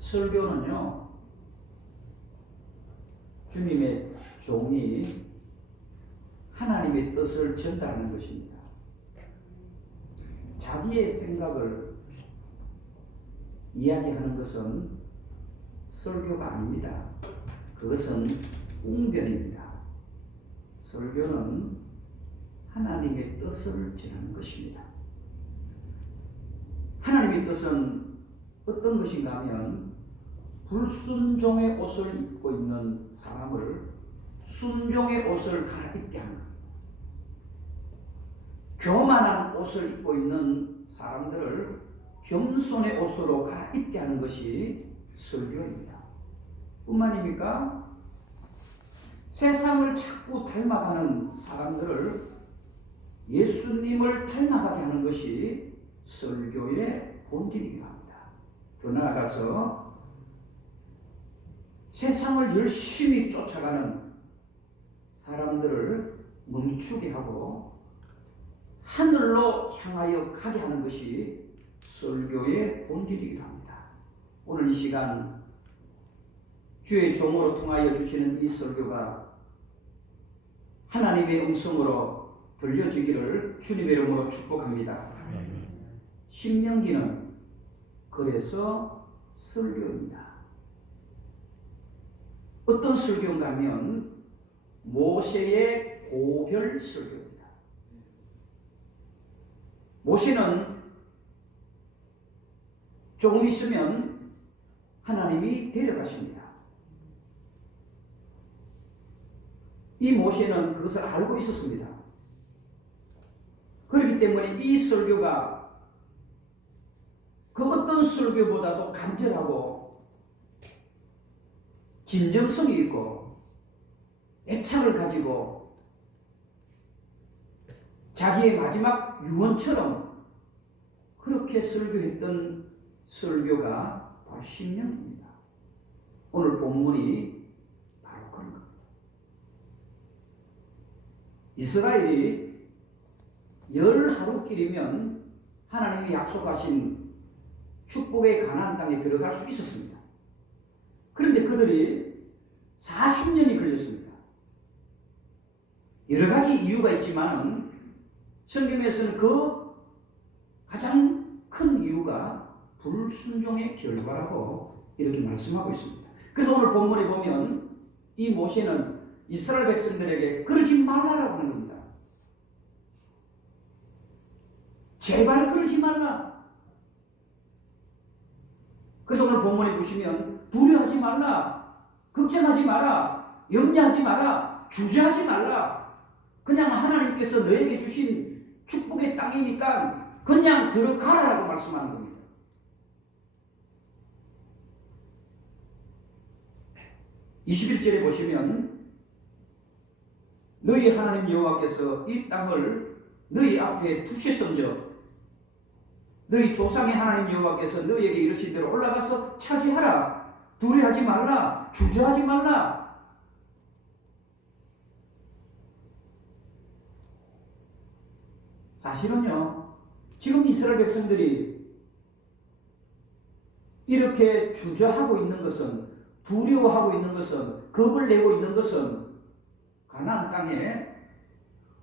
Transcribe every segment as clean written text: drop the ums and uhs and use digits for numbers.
설교는요, 주님의 종이 하나님의 뜻을 전달하는 것입니다. 자기의 생각을 이야기하는 것은 설교가 아닙니다. 그것은 웅변입니다. 설교는 하나님의 뜻을 전하는 것입니다. 하나님의 뜻은 어떤 것인가 하면 불순종의 옷을 입고 있는 사람을 순종의 옷을 갈아입게 하는 겁니다. 교만한 옷을 입고 있는 사람들을 겸손의 옷으로 갈아입게 하는 것이 설교입니다. 뿐만입니까? 세상을 자꾸 닮아가는 사람들을 예수님을 닮아가게 하는 것이 설교의 본질이기도 합니다. 더 나아가서 세상을 열심히 쫓아가는 사람들을 멈추게 하고 하늘로 향하여 가게 하는 것이 설교의 본질이기도 합니다. 오늘 이 시간 주의 종으로 통하여 주시는 이 설교가 하나님의 음성으로 들려지기를 주님의 이름으로 축복합니다. 신명기는 그래서 설교입니다. 어떤 설교인가 하면 모세의 고별 설교입니다. 모세는 조금 있으면 하나님이 데려가십니다. 이 모세는 그것을 알고 있었습니다. 그렇기 때문에 이 설교가 그 어떤 설교보다도 간절하고 진정성이 있고 애착을 가지고 자기의 마지막 유언처럼 그렇게 설교했던 설교가 바로 신명기입니다. 오늘 본문이 바로 그런 겁니다. 이스라엘이 10하루길이면 하나님이 약속하신 축복의 가나안 땅에 들어갈 수 있었습니다. 그런데 그들이 40년이 걸렸습니다. 여러 가지 이유가 있지만 성경에서는 그 가장 큰 이유가 불순종의 결과라고 이렇게 말씀하고 있습니다. 그래서 오늘 본문에 보면 이 모세는 이스라엘 백성들에게 그러지 말라라고 하는 겁니다. 제발 그러지 말라. 그래서 오늘 본문에 보시면 두려워하지 말라, 걱정하지 마라, 염려하지 마라, 주저하지 말라. 그냥 하나님께서 너에게 주신 축복의 땅이니까 그냥 들어가라라고 말씀하는 겁니다. 21절에 보시면 너희 하나님 여호와께서 이 땅을 너희 앞에 두셨은즉 너희 조상의 하나님 여호와께서 너희에게 이르신 대로 올라가서 차지하라. 두려워하지 말라, 주저하지 말라. 사실은요, 지금 이스라엘 백성들이 이렇게 주저하고 있는 것은, 두려워하고 있는 것은, 겁을 내고 있는 것은 가나안 땅에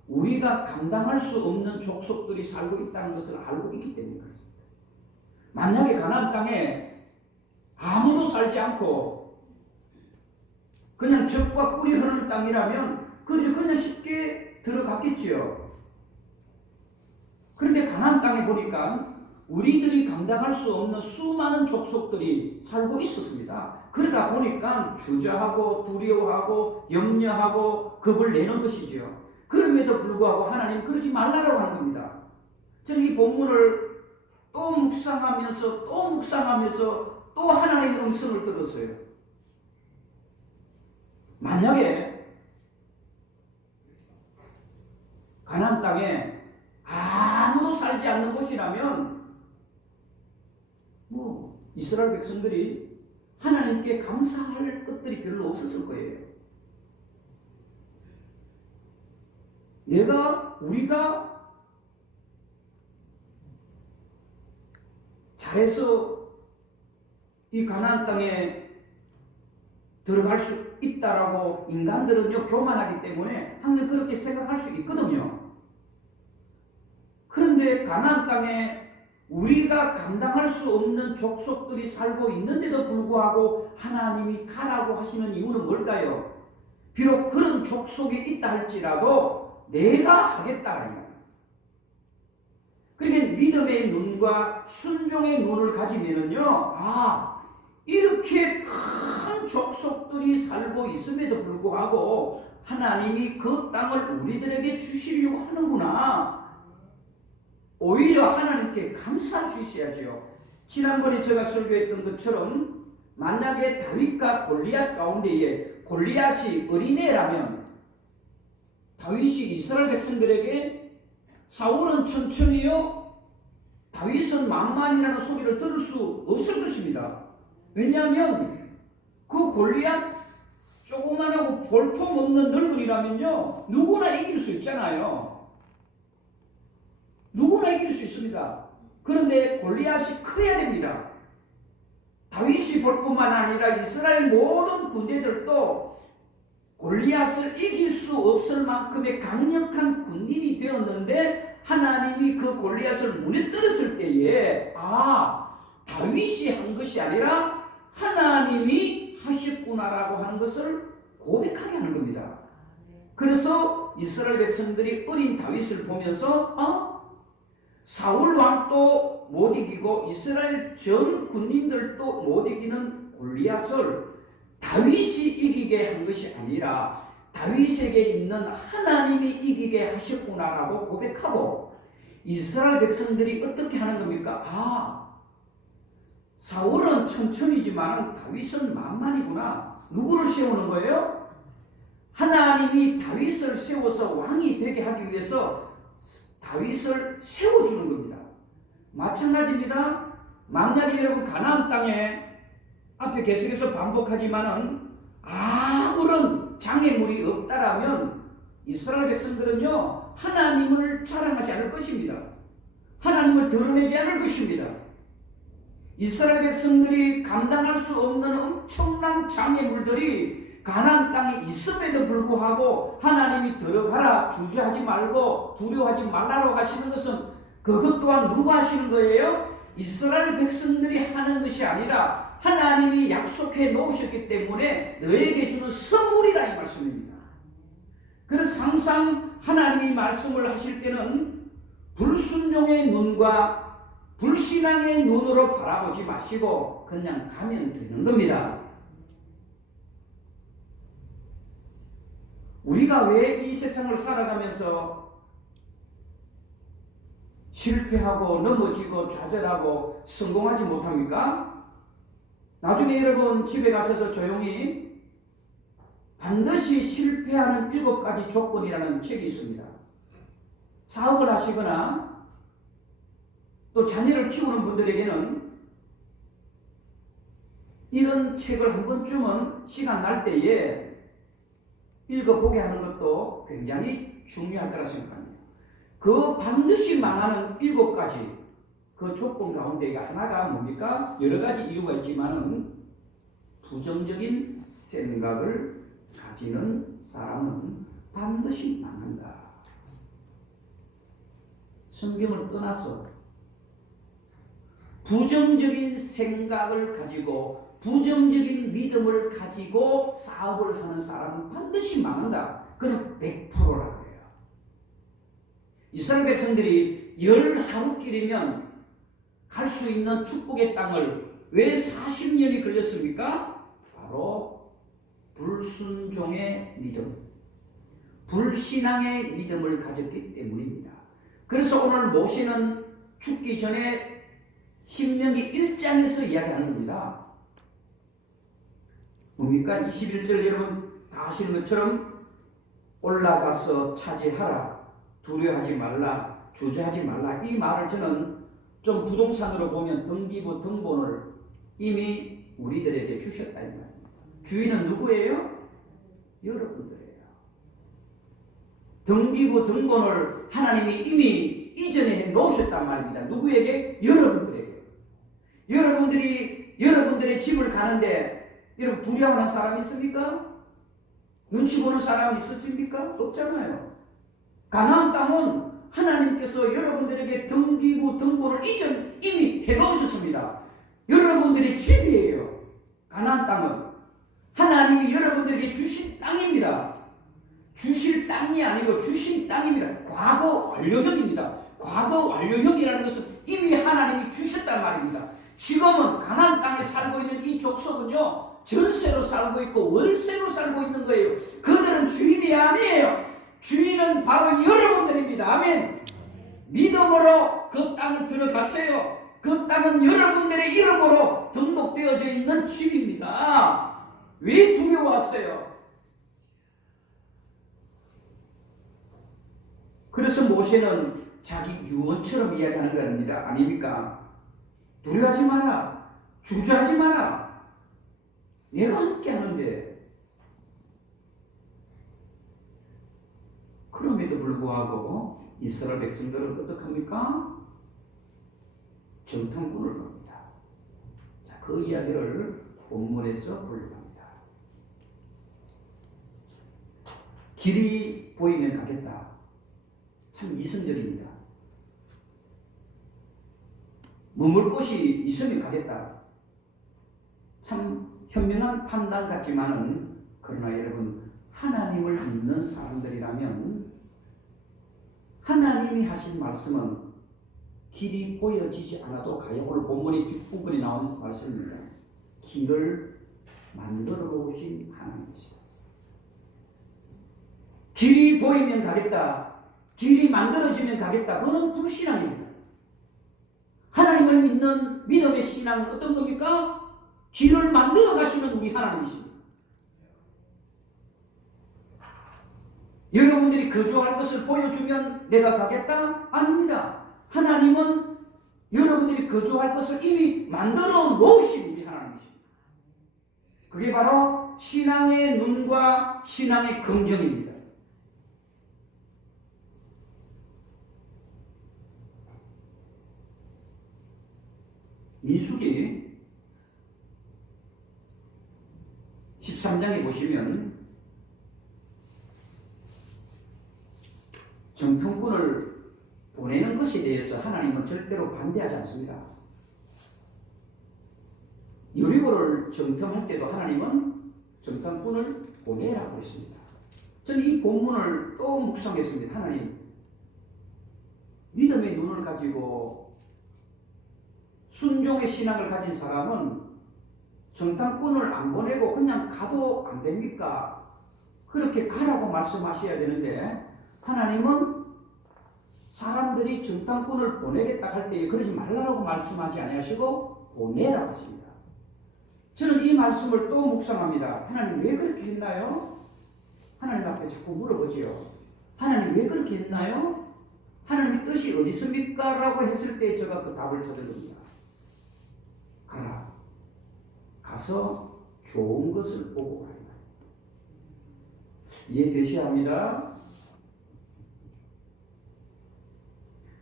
우리가 감당할 수 없는 족속들이 살고 있다는 것을 알고 있기 때문에 그렇습니다. 만약에 가나안 땅에 아무도 살지 않고 그냥 적과 꿀이 흐르는 땅이라면 그들이 그냥 쉽게 들어갔겠지요. 그런데 가나안 땅에 보니까 우리들이 감당할 수 없는 수많은 족속들이 살고 있었습니다. 그러다 보니까 주저하고 두려워하고 염려하고 겁을 내는 것이지요. 그럼에도 불구하고 하나님 그러지 말라라고 하는 겁니다. 저는 이 본문을 또 묵상하면서 또 하나님의 음성을 들었어요. 만약에 가나안 땅에 아무도 살지 않는 곳이라면 이스라엘 백성들이 하나님께 감사할 것들이 별로 없었을 거예요. 우리가 잘해서 이 가나안 땅에 들어갈 수 있다라고 인간들은요 교만하기 때문에 항상 그렇게 생각할 수 있거든요. 그런데 가나안 땅에 우리가 감당할 수 없는 족속들이 살고 있는데도 불구하고 하나님이 가라고 하시는 이유는 뭘까요? 비록 그런 족속이 있다 할지라도 내가 하겠다라는 거예요. 그러니까 믿음의 눈과 순종의 눈을 가지면은요, 이렇게 큰 족속들이 살고 있음에도 불구하고 하나님이 그 땅을 우리들에게 주시려고 하는구나. 오히려 하나님께 감사할 수 있어야죠. 지난번에 제가 설교했던 것처럼 만약에 다윗과 골리앗 가운데에 골리앗이 어린애라면 다윗이 이스라엘 백성들에게 사울은 천천히요, 다윗은 만만이라는 소리를 들을 수 없을 것입니다. 왜냐하면 그 골리앗 조그만하고 볼품 없는 늙은이라면요 누구나 이길 수 있잖아요. 누구나 이길 수 있습니다. 그런데 골리앗이 커야 됩니다. 다윗이 볼 뿐만 아니라 이스라엘 모든 군대들도 골리앗을 이길 수 없을 만큼의 강력한 군인이 되었는데 하나님이 그 골리앗을 무너뜨렸을 때에 다윗이 한 것이 아니라 하나님이 하셨구나라고 하는 것을 고백하게 하는 겁니다. 그래서 이스라엘 백성들이 어린 다윗을 보면서 사울 왕도 못 이기고 이스라엘 전 군인들도 못 이기는 골리앗을 다윗이 이기게 한 것이 아니라 다윗에게 있는 하나님이 이기게 하셨구나라고 고백하고, 이스라엘 백성들이 어떻게 하는 겁니까? 사울은 천천히지만 다윗은 만만이구나. 누구를 세우는 거예요? 하나님이 다윗을 세워서 왕이 되게 하기 위해서 다윗을 세워주는 겁니다. 마찬가지입니다. 만약에 여러분 가나안 땅에 앞에 계속해서 반복하지만은 아무런 장애물이 없다라면 이스라엘 백성들은요 하나님을 자랑하지 않을 것입니다. 하나님을 드러내지 않을 것입니다. 이스라엘 백성들이 감당할 수 없는 엄청난 장애물들이 가나안 땅에 있음에도 불구하고 하나님이 들어가라, 주저하지 말고 두려워하지 말라고 하시는 것은 그것 또한 누가 하시는 거예요? 이스라엘 백성들이 하는 것이 아니라 하나님이 약속해 놓으셨기 때문에 너에게 주는 선물이라 이 말씀입니다. 그래서 항상 하나님이 말씀을 하실 때는 불순종의 눈과 불신앙의 눈으로 바라보지 마시고 그냥 가면 되는 겁니다. 우리가 왜 이 세상을 살아가면서 실패하고 넘어지고 좌절하고 성공하지 못합니까? 나중에 여러분 집에 가셔서 조용히 반드시 실패하는 7가지 조건이라는 책이 있습니다. 사업을 하시거나 또 자녀를 키우는 분들에게는 이런 책을 한 번쯤은 시간 날 때에 읽어보게 하는 것도 굉장히 중요할 거라 생각합니다. 그 반드시 망하는 7가지 그 조건 가운데 하나가 뭡니까? 여러 가지 이유가 있지만은 부정적인 생각을 가지는 사람은 반드시 망한다. 성경을 떠나서 부정적인 생각을 가지고 부정적인 믿음을 가지고 사업을 하는 사람은 반드시 망한다. 그건 100%라고 해요. 이스라엘 백성들이 10하루길이면 갈 수 있는 축복의 땅을 왜 40년이 걸렸습니까? 바로 불순종의 믿음, 불신앙의 믿음을 가졌기 때문입니다. 그래서 오늘 모세는 죽기 전에 신명기 1장에서 이야기하는 겁니다. 뭡니까? 21절 여러분 다 아시는 것처럼 올라가서 차지하라, 두려워하지 말라, 주저하지 말라. 이 말을 저는 좀 부동산으로 보면 등기부 등본을 이미 우리들에게 주셨다 이 말입니다. 주인은 누구예요? 여러분들이에요. 등기부 등본을 하나님이 이미 이전에 해 놓으셨단 말입니다. 누구에게? 여러분들에게. 여러분들이 여러분들의 집을 가는데 여러분 두려워하는 사람이 있습니까? 눈치 보는 사람이 있었습니까? 없잖아요. 가나안 땅은 하나님께서 여러분들에게 등기부 등본을 이미 해놓으셨습니다. 여러분들의 집이에요. 가나안 땅은 하나님이 여러분들에게 주신 땅입니다. 주실 땅이 아니고 주신 땅입니다. 과거 완료형입니다. 과거 완료형이라는 것은 이미 하나님이 주셨단 말입니다. 지금은 가나안 땅에 살고 있는 이 족속은요, 전세로 살고 있고 월세로 살고 있는 거예요. 그들은 주인이 아니에요. 주인은 바로 여러분들입니다. 아멘. 믿음으로 그 땅을 들어가세요. 그 땅은 여러분들의 이름으로 등록되어져 있는 집입니다. 왜 두려워하세요? 그래서 모세는 자기 유언처럼 이야기하는 겁니다. 아닙니까? 두려워하지 마라. 주저하지 마라. 내가 함께 하는데. 그럼에도 불구하고 이스라엘 백성들은 어떡합니까? 정탐꾼을 부릅니다. 자, 그 이야기를 본문에서 보려합니다. 길이 보이면 가겠다. 참 이성적입니다. 머물 곳이 있으면 가겠다. 참 현명한 판단 같지만은, 그러나 여러분, 하나님을 믿는 사람들이라면 하나님이 하신 말씀은 길이 보여지지 않아도 가요. 오늘 본문의 뒷부분에 나오는 말씀입니다. 길을 만들어 놓으신 하나님이십니다. 길이 보이면 가겠다. 길이 만들어지면 가겠다. 그건 불신앙입니다. 하나님을 믿는 믿음의 신앙은 어떤 겁니까? 길을 만들어 가시는 우리 하나님이십니다. 여러분들이 거주할 것을 보여주면 내가 가겠다? 아닙니다. 하나님은 여러분들이 거주할 것을 이미 만들어 놓으신 우리 하나님이십니다. 그게 바로 신앙의 눈과 신앙의 긍정입니다. 민수기 13장에 보시면 정탐꾼을 보내는 것에 대해서 하나님은 절대로 반대하지 않습니다. 여리고를 정탐할 때도 하나님은 정탐꾼을 보내라고 했습니다. 저는 이 본문을 또 묵상했습니다. 하나님, 믿음의 눈을 가지고 순종의 신앙을 가진 사람은 정탐꾼을 안 보내고 그냥 가도 안 됩니까? 그렇게 가라고 말씀하셔야 되는데, 하나님은 사람들이 정탐꾼을 보내겠다 할 때 그러지 말라고 말씀하지 아니하시고 보내라고 하십니다. 저는 이 말씀을 또 묵상합니다. 하나님 왜 그렇게 했나요? 하나님 앞에 자꾸 물어보지요. 하나님 왜 그렇게 했나요? 하나님의 뜻이 어디 있습니까? 라고 했을 때 제가 그 답을 찾은 겁니다. 가라. 가서 좋은 것을 보고 가라. 이해되셔야 합니다.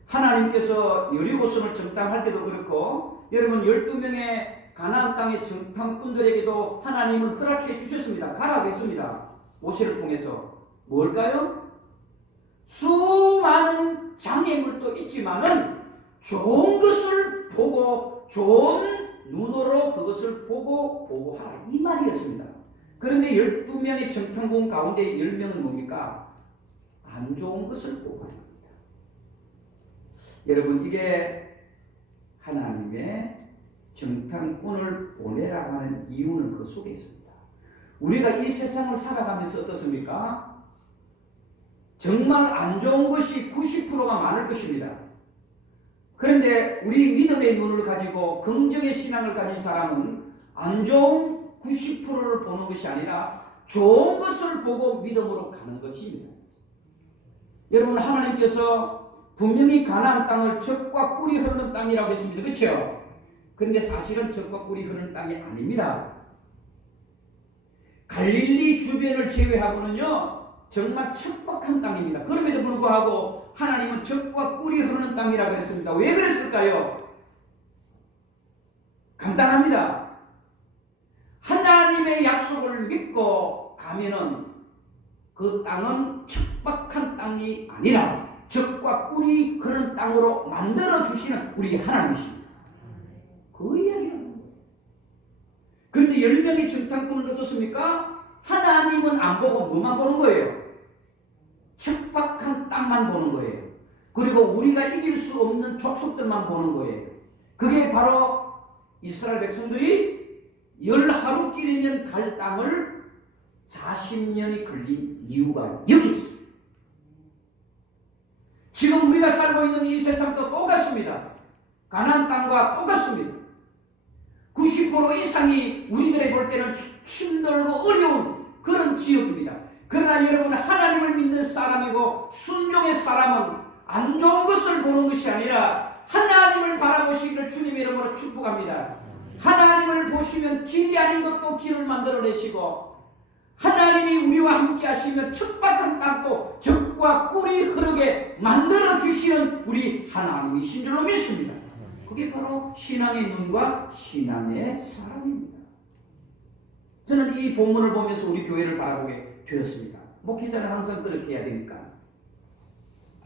하나님께서 여리고성을 정탐할 때도 그렇고, 여러분 12명의 가나안 땅의 정탐꾼들에게도 하나님은 허락해 주셨습니다. 가라고 했습니다. 모세를 통해서. 뭘까요? 수많은 장애물도 있지만은 좋은 것을 보고 좋은 눈으로 그것을 보고 보고하라, 이 말이었습니다. 그런데 12명의 정탐꾼 가운데 10명은 뭡니까? 안 좋은 것을 보고 하는 겁니다. 여러분, 이게 하나님의 정탐꾼을 보내라고 하는 이유는 그 속에 있습니다. 우리가 이 세상을 살아가면서 어떻습니까? 정말 안 좋은 것이 90%가 많을 것입니다. 그런데 우리 믿음의 눈을 가지고 긍정의 신앙을 가진 사람은 안 좋은 90%를 보는 것이 아니라 좋은 것을 보고 믿음으로 가는 것입니다. 여러분, 하나님께서 분명히 가나안 땅을 젖과 꿀이 흐르는 땅이라고 했습니다. 그렇죠? 그런데 사실은 젖과 꿀이 흐르는 땅이 아닙니다. 갈릴리 주변을 제외하고는요, 정말 척박한 땅입니다. 그럼에도 불구하고 하나님은 젖과 꿀이 흐르는 땅이라고 했습니다. 왜 그랬을까요? 간단합니다. 하나님의 약속을 믿고 가면은 그 땅은 척박한 땅이 아니라 적과 꿀이 흐르는 땅으로 만들어 주시는 우리 하나님이십니다. 그 이야기를 하는 거예요. 그런데 10명의 정탐꾼을 어떻습니까? 하나님은 안 보고 뭐만 보는 거예요? 척박한 땅만 보는 거예요. 그리고 우리가 이길 수 없는 족속들만 보는 거예요. 그게 바로 이스라엘 백성들이 10하루길이면 갈 땅을 40년이 걸린 이유가 여기 있습니다. 지금 우리가 살고 있는 이 세상도 똑같습니다. 가나안 땅과 똑같습니다. 90% 이상이 우리들이 볼 때는 힘들고 어려운 그런 지역입니다. 그러나 여러분, 하나님을 믿는 사람이고 순종의 사람은 안 좋은 것을 보는 것이 아니라 하나님을 바라보시기를 주님의 이름으로 축복합니다. 하나님을 보시면 길이 아닌 것도 길을 만들어내시고, 하나님이 우리와 함께 하시면 척박한 땅도 적과 꿀이 흐르게 만들어주시는 우리 하나님이신 줄로 믿습니다. 그게 바로 신앙의 눈과 신앙의 사람입니다. 저는 이 본문을 보면서 우리 교회를 바라보게 되었습니다. 목회자는 항상 그렇게 해야 되니까.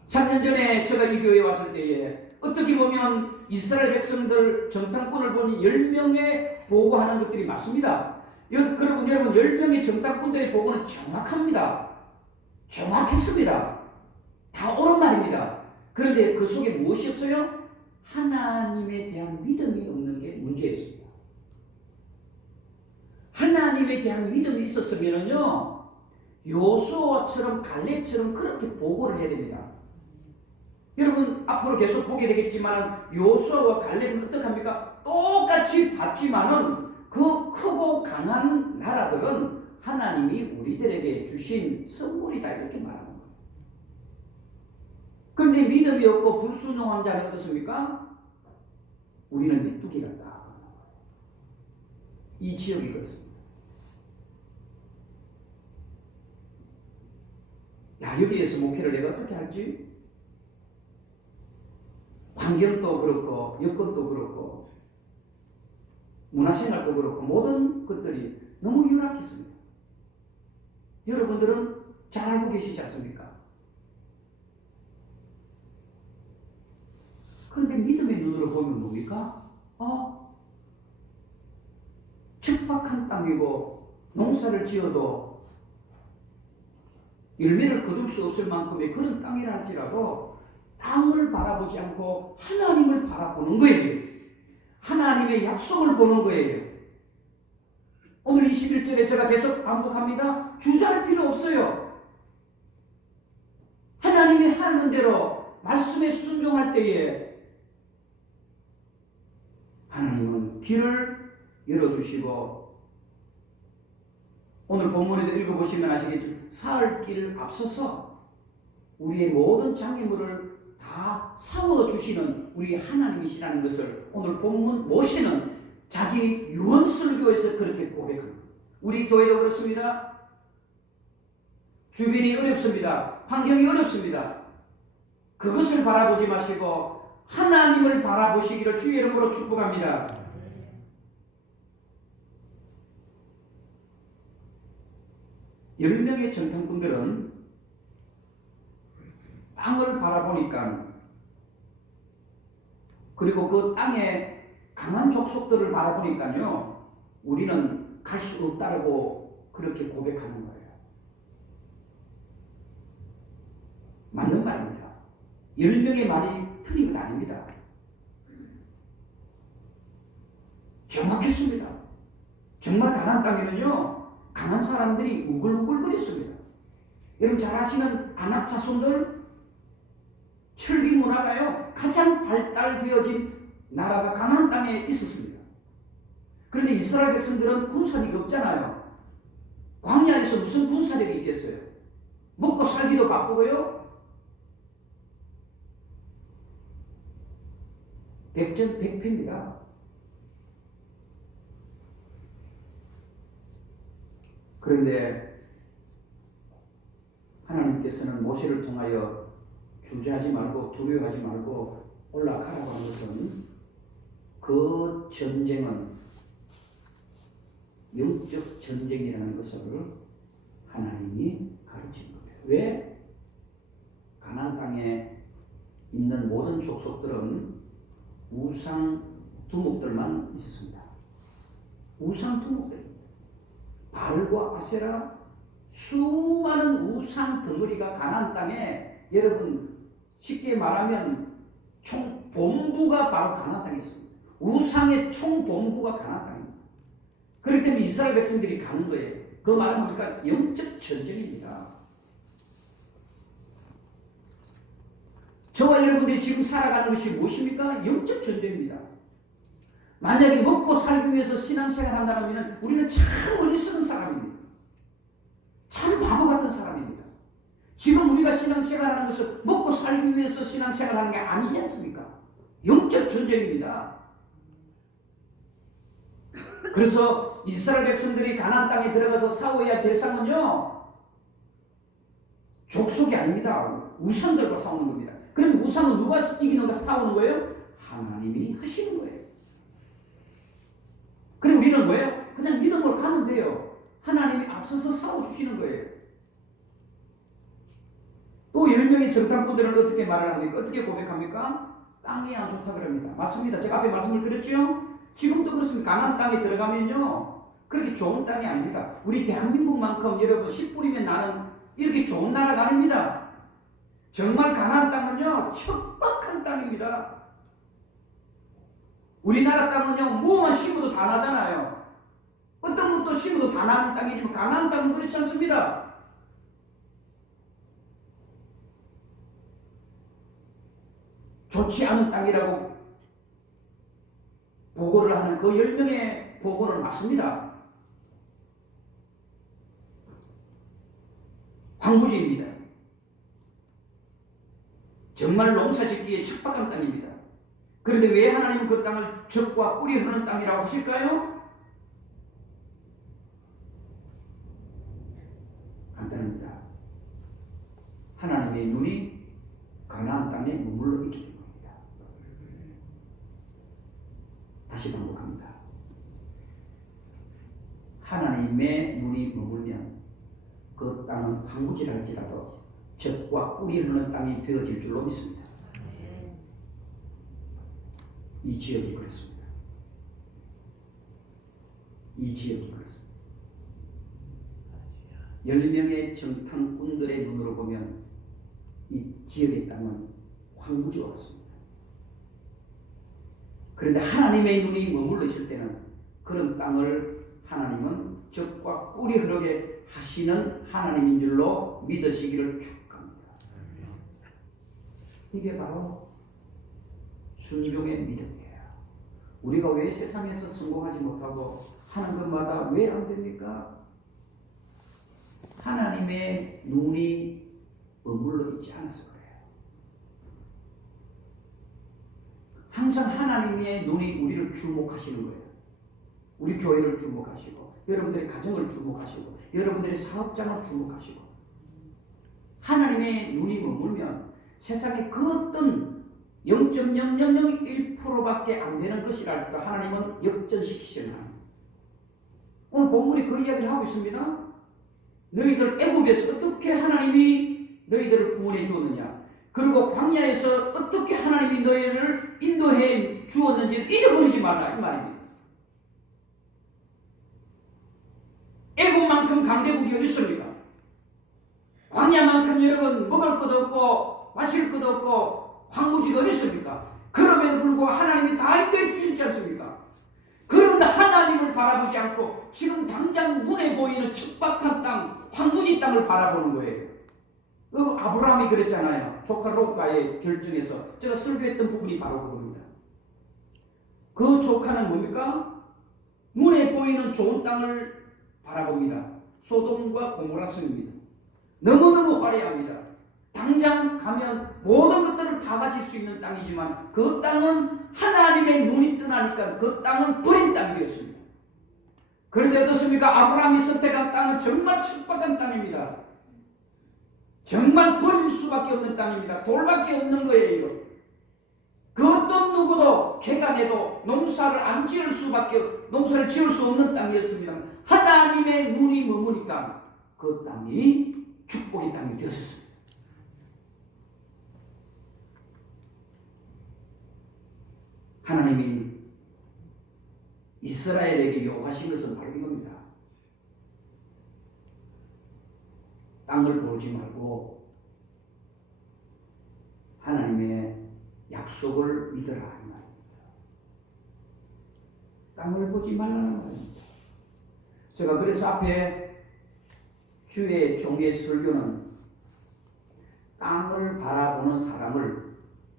3년 전에 제가 이 교회에 왔을 때에 어떻게 보면 이스라엘 백성들 정탐꾼을 보니 10명의 보고하는 것들이 맞습니다. 여러분 10명의 정탐꾼들의 보고는 정확합니다. 정확했습니다. 다 옳은 말입니다. 그런데 그 속에 무엇이 없어요? 하나님에 대한 믿음이 없는 게 문제였습니다. 하나님에 대한 믿음이 있었으면요, 요수아처럼 갈렙처럼 그렇게 보고를 해야 됩니다. 여러분 앞으로 계속 보게 되겠지만 요수아와 갈렙은 어떡합니까? 똑같이 봤지만은 그 크고 강한 나라들은 하나님이 우리들에게 주신 선물이다, 이렇게 말하는 거예요. 그런데 믿음이 없고 불순종한 자는 어떻습니까? 우리는 메뚜기 같다. 이 지역이 그렇습니다. 야, 여기에서 목회를 내가 어떻게 할지? 환경도 그렇고 여건도 그렇고 문화생활도 그렇고 모든 것들이 너무 열악했습니다. 여러분들은 잘 알고 계시지 않습니까? 그런데 믿음의 눈으로 보면 뭡니까? 척박한 땅이고 농사를 지어도 열매를 거둘 수 없을 만큼의 그런 땅이라 할지라도 땅을 바라보지 않고 하나님을 바라보는 거예요. 하나님의 약속을 보는 거예요. 오늘 21절에 제가 계속 반복합니다. 주저할 필요 없어요. 하나님이 하는 대로 말씀에 순종할 때에 하나님은 길을 열어주시고, 오늘 본문에도 읽어보시면 아시겠지만 사흘 길을 앞서서 우리의 모든 장애물을 다 사워주시는 우리 하나님이시라는 것을 오늘 본문 모세는 자기 유언설교에서 그렇게 고백합니다. 우리 교회도 그렇습니다. 주변이 어렵습니다. 환경이 어렵습니다. 그것을 바라보지 마시고 하나님을 바라보시기를 주의 이름으로 축복합니다. 열 명의 정탐꾼들은 땅을 바라보니까, 그리고 그 땅의 강한 족속들을 바라보니까요, 우리는 갈 수 없다고 그렇게 고백하는 거예요. 맞는 말입니다. 10명의 말이 틀린 것 아닙니다. 정확했습니다. 정말 가나안 땅에는요, 강한 사람들이 우글우글거렸습니다. 여러분 잘 아시는 아낙 자손들, 철기 문화가요 가장 발달되어진 나라가 가나안 땅에 있었습니다. 그런데 이스라엘 백성들은 군사력이 없잖아요. 광야에서 무슨 군사력이 있겠어요? 먹고 살기도 바쁘고요, 백전백패입니다. 그런데 하나님께서는 모세를 통하여 주저하지 말고 두려워하지 말고 올라가라고 하는 것은, 그 전쟁은 영적 전쟁이라는 것을 하나님이 가르친 겁니다. 왜? 가나안 땅에 있는 모든 족속들은 우상 두목들만 있었습니다. 우상 두목들입니다. 바알과 아세라, 수많은 우상 덩어리가 가나안 땅에, 여러분 쉽게 말하면 총본부가 바로 가나안 땅에 있습니다. 우상의 총본부가 가나안 땅입니다. 그렇기 때문에 이스라엘 백성들이 가는 거예요. 그 말은 뭡니까? 영적 전쟁입니다. 저와 여러분들이 지금 살아가는 것이 무엇입니까? 영적 전쟁입니다. 만약에 먹고 살기 위해서 신앙생활 한다면 우리는 참 어리석은 사람입니다. 참 바보 같은 사람입니다. 지금 우리가 신앙생활하는 것은 먹고 살기 위해서 신앙생활하는 게 아니지 않습니까? 영적 전쟁입니다. 그래서 이스라엘 백성들이 가나안 땅에 들어가서 싸워야 할 대상은요, 족속이 아닙니다. 우상들과 싸우는 겁니다. 그럼 우상은 누가 이기는 싸우는 거예요? 하나님이 하시는 거예요. 그럼 우리는 뭐예요? 그냥 믿음으로 가면 돼요. 하나님이 앞서서 싸워주시는 거예요. 또 10명의 정탐꾼들은 어떻게 말을 합니까? 어떻게 고백합니까? 땅이 안 좋다 그럽니다. 맞습니다. 제가 앞에 말씀을 드렸죠? 지금도 그렇습니다. 가나안 땅에 들어가면요, 그렇게 좋은 땅이 아닙니다. 우리 대한민국만큼 여러분 씨 뿌리면 나는 이렇게 좋은 나라가 아닙니다. 정말 가나안 땅은요, 척박한 땅입니다. 우리나라 땅은요, 뭐만 심어도 다 나잖아요. 어떤 것도 심어도 다 나는 땅이지만 가나안 땅은 그렇지 않습니다. 좋지 않은 땅이라고 보고를 하는 그 10명의 보고는 맞습니다. 황무지입니다. 정말 농사짓기에 척박한 땅입니다. 그런데 왜 하나님은 그 땅을 젖과 꿀이 흐르는 땅이라고 하실까요? 간단합니다. 하나님의 눈이 가나안 땅에 머물러 있기 때문입니다. 다시 반복합니다. 하나님의 눈이 머물면 그 땅은 황무지라 할지라도 젖과 꿀이 흐르는 땅이 되어질 줄로 믿습니다. 이 지역이 그렇습니다. 이 지역이 그렇습니다. 10명의 정탐꾼들의 눈으로 보면 이 지역의 땅은 황무지와 같습니다. 그런데 하나님의 눈이 머물러 있을 때는 그런 땅을 하나님은 젖과 꿀이 흐르게 하시는 하나님인 줄로 믿으시기를 축복합니다. 이게 바로 순종의 믿음이에요. 우리가 왜 세상에서 성공하지 못하고 하는 것마다 왜 안 됩니까? 하나님의 눈이 머물러 있지 않아서 그래요. 항상 하나님의 눈이 우리를 주목하시는 거예요. 우리 교회를 주목하시고, 여러분들의 가정을 주목하시고, 여러분들의 사업장을 주목하시고, 하나님의 눈이 머물면 세상에 그 어떤 0.0001%밖에 안 되는 것이랄까 하나님은 역전시키시는 하나님. 오늘 본문이 그 이야기를 하고 있습니다. 너희들 애굽에서 어떻게 하나님이 너희들을 구원해 주었느냐, 그리고 광야에서 어떻게 하나님이 너희를 인도해 주었는지 잊어버리지 말라, 이 말입니다. 애굽만큼 강대국이 어디 있습니까? 광야만큼 여러분 먹을 것도 없고 마실 것도 없고 황무지가 어디 있습니까? 그럼에도 불구하고 하나님이 다 인도해 주시지 않습니까? 그런데 하나님을 바라보지 않고 지금 당장 눈에 보이는 척박한 땅, 황무지 땅을 바라보는 거예요. 아브라함이 그랬잖아요. 조카 롯과의 결정에서 제가 설교했던 부분이 바로 그겁니다. 그 조카는 뭡니까? 눈에 보이는 좋은 땅을 바라봅니다. 소돔과 고모라 성입니다. 너무너무 화려합니다. 당장 가면 모든 것들을 다 가질 수 있는 땅이지만 그 땅은 하나님의 눈이 떠나니까 그 땅은 버린 땅이 되었습니다. 그런데 어떻습니까? 아브라함이 선택한 땅은 정말 척박한 땅입니다. 정말 버릴 수밖에 없는 땅입니다. 돌밖에 없는 거예요. 그 어떤 누구도 개간해도 농사를 지을 수 없는 땅이었습니다. 하나님의 눈이 머무니까 그 땅이 축복의 땅이 되었습니다. 하나님이 이스라엘에게 요구하신 것은 바로 이겁니다. 땅을 보지 말고 하나님의 약속을 믿으라 이 말입니다. 땅을 보지 말라는 말입니다. 제가 그래서 앞에 주의 종의 설교는 땅을 바라보는 사람을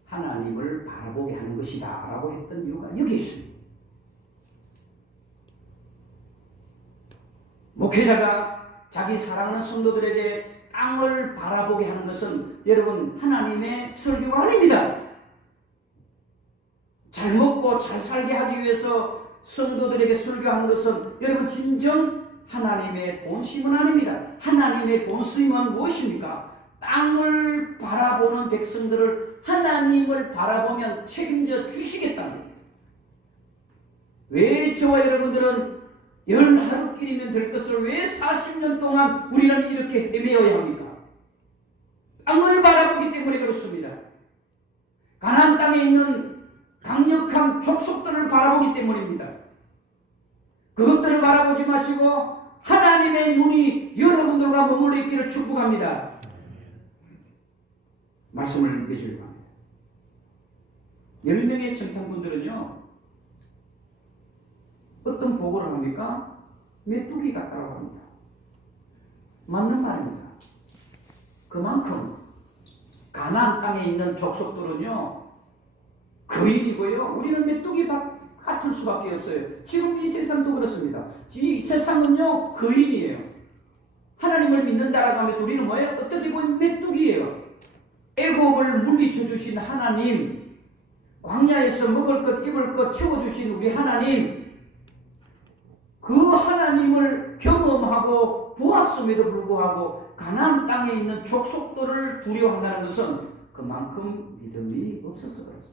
하나님을 바라보게 하는 것이다 라고 했던 이유가 여기 있습니다. 목회자가 자기 사랑하는 성도들에게 땅을 바라보게 하는 것은 여러분 하나님의 설교가 아닙니다. 잘 먹고 잘 살게 하기 위해서 성도들에게 설교하는 것은 여러분 진정 하나님의 본심은 아닙니다. 하나님의 본심은 무엇입니까? 땅을 바라보는 백성들을 하나님을 바라보면 책임져 주시겠다는 겁니다. 왜 저와 여러분들은 열 하루길이면 될 것을 왜 40년 동안 우리는 이렇게 헤매어야 합니까? 땅을 바라보기 때문에 그렇습니다. 가나안 땅에 있는 강력한 족속들을 바라보기 때문입니다. 그것들을 바라보지 마시고 하나님의 눈이 여러분들과 머물러 있기를 축복합니다. 말씀을 읽어주길 바랍니다. 10명의 정탐꾼들은요 어떤 보고를 합니까? 메뚜기 같다고 합니다. 맞는 말입니다. 그만큼 가나안 땅에 있는 족속들은요 거인이고요 우리는 메뚜기 같을 수밖에 없어요. 지금 이 세상도 그렇습니다. 이 세상은요 거인이에요. 하나님을 믿는다라고 하면서 우리는 뭐예요? 어떻게 보면 메뚜기예요. 애굽을 물리쳐 주신 하나님, 광야에서 먹을 것 입을 것 채워주신 우리 하나님, 그 하나님을 경험하고 보았음에도 불구하고 가나안 땅에 있는 족속들을 두려워한다는 것은 그만큼 믿음이 없어서 그렇습니다.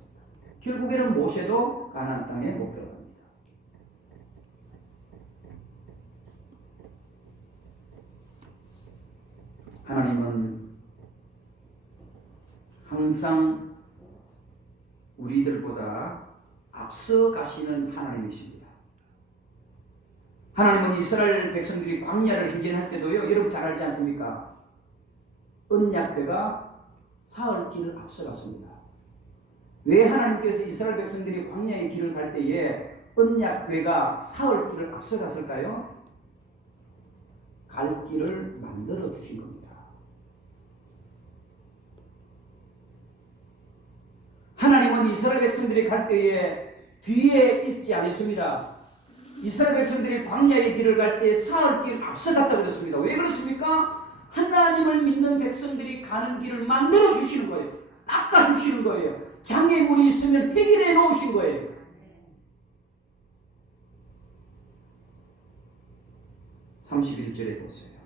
결국에는 모세도 가나안 땅에 못 들어갑니다. 하나님은 항상 우리들보다 앞서 가시는 하나님이십니다. 하나님은 이스라엘 백성들이 광야를 행진할 때도요 여러분 잘 알지 않습니까? 언약궤가 사흘 길을 앞서갔습니다. 왜 하나님께서 이스라엘 백성들이 광야의 길을 갈 때에 언약궤가 사흘 길을 앞서갔을까요? 갈 길을 만들어 주신 겁니다. 하나님은 이스라엘 백성들이 갈 때에 뒤에 있지 않았습니다. 이스라엘 백성들이 광야의 길을 갈 때 사흘 길 앞서갔다 그랬습니다. 왜 그렇습니까? 하나님을 믿는 백성들이 가는 길을 만들어 주시는 거예요. 닦아 주시는 거예요. 장애물이 있으면 해결해 놓으신 거예요. (31절에) 보세요.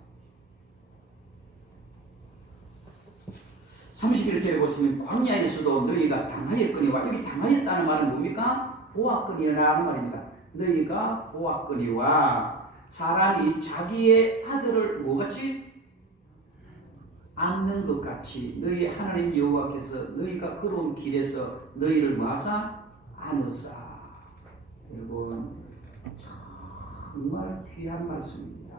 31절에 보시면 광야에서도 너희가 당하였거니와, 여기 당하였다는 말은 뭡니까? 보았거니라는 말입니다. 너희가 보았거니와, 사람이 자기의 아들을 뭐같이? 안는 것 같이 너희 하나님 여호와께서 너희가 걸어온 길에서 너희를 뭐하사? 안으사. 여러분 정말 귀한 말씀입니다.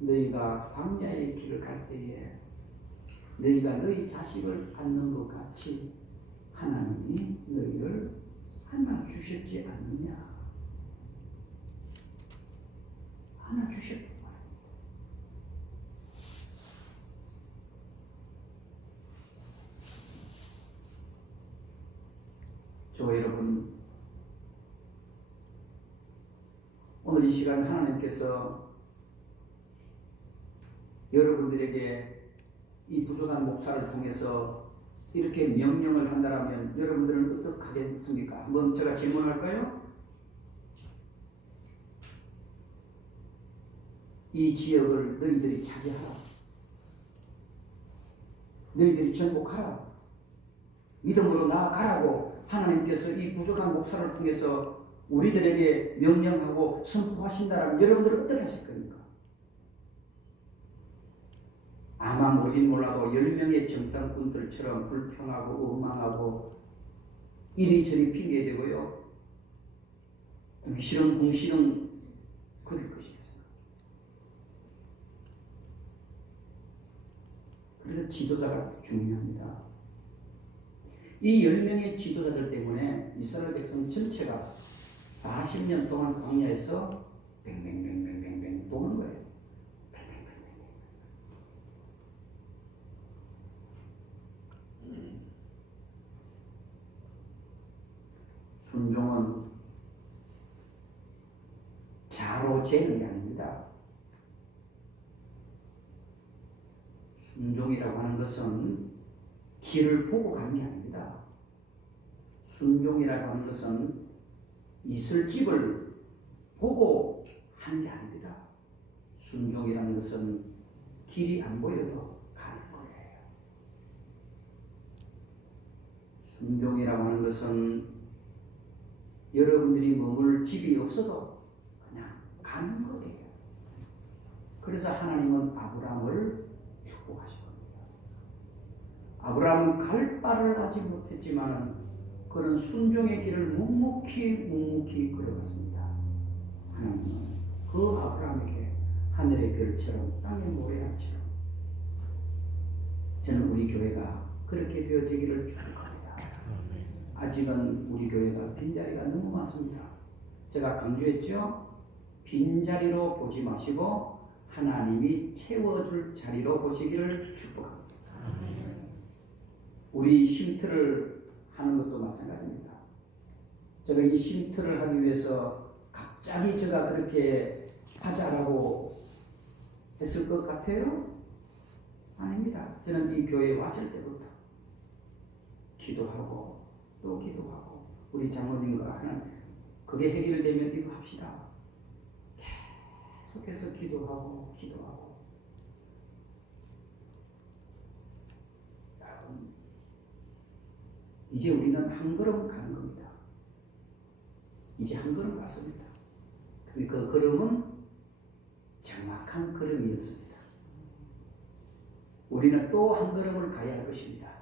너희가 광야의 길을 갈 때에 너희가 너희 자식을 안는 것 같이 하나님이 너희를 안아주셨지 않느냐. 안아주셨다. 저와 여러분, 오늘 이 시간 하나님께서 여러분들에게 이 부족한 목사를 통해서 이렇게 명령을 한다면 여러분들은 어떻게 하겠습니까? 한번 제가 질문할까요? 이 지역을 너희들이 차지하라. 너희들이 정복하라. 믿음으로 나아가라고 하나님께서 이 부족한 목사를 통해서 우리들에게 명령하고 선포하신다면 여러분들은 어떻게 하실 겁니까? 아마 모르긴 몰라도 10명의 정당꾼들처럼 불평하고 원망하고 이리저리 핑계대고요. 궁시렁 그럴 것이겠습니다. 그래서 지도자가 중요합니다. 이 10명의 지도자들 때문에 이스라엘 백성 전체가 40년 동안 광야에서 뱅뱅뱅뱅뱅뱅 도는 거예요. 순종은 자로 재는 게 아닙니다. 순종이라고 하는 것은 길을 보고 가는 게 아닙니다. 순종이라고 하는 것은 있을 집을 보고 하는 게 아닙니다. 순종이라는 것은 길이 안 보여도 가는 거예요. 순종이라고 하는 것은 여러분들이 머물 집이 없어도 그냥 가는 거예요. 그래서 하나님은 아브라함을 축복하신 겁니다. 아브라함은 갈 바를 알지 못했지만 그는 순종의 길을 묵묵히 걸어갔습니다. 하나님은 그 아브라함에게 하늘의 별처럼 땅의 모래알처럼 저는 우리 교회가 그렇게 되어지기를 축복합니다. 아직은 우리 교회가 빈자리가 너무 많습니다. 제가 강조했죠. 빈자리로 보지 마시고 하나님이 채워줄 자리로 보시기를 축복합니다. 우리 쉼터를 하는 것도 마찬가지입니다. 제가 이 쉼터를 하기 위해서 갑자기 제가 그렇게 하자라고 했을 것 같아요? 아닙니다. 저는 이 교회에 왔을 때부터 기도하고 또 기도하고 우리 장로님과 하는 그게 해결되면 이거 합시다. 계속해서 기도하고 여러분 이제 우리는 한 걸음 가는 겁니다. 이제 한 걸음 갔습니다. 그 걸음은 정확한 걸음이었습니다. 우리는 또 한 걸음을 가야 할 것입니다.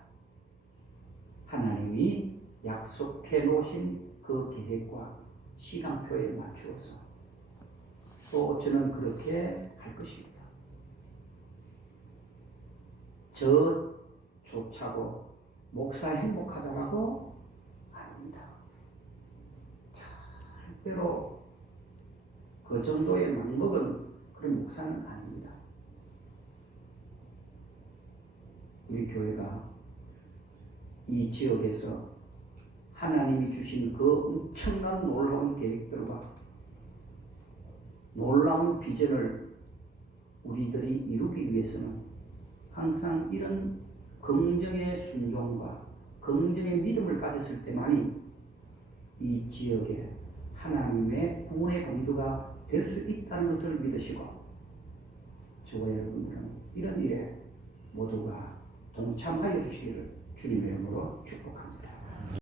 하나님이 약속해 놓으신 그 계획과 시간표에 맞추어서 또 저는 그렇게 할 것입니다. 저 좋자고 목사 행복하자라고 아닙니다. 절대로 그 정도의 맘먹은 그런 목사는 아닙니다. 우리 교회가 이 지역에서 하나님이 주신 그 엄청난 놀라운 계획들과 놀라운 비전을 우리들이 이루기 위해서는 항상 이런 긍정의 순종과 긍정의 믿음을 가졌을 때만이 이 지역에 하나님의 구원의 공도가 될 수 있다는 것을 믿으시고 저와 여러분들은 이런 일에 모두가 동참하여 주시기를 주님의 이름으로 축복합니다.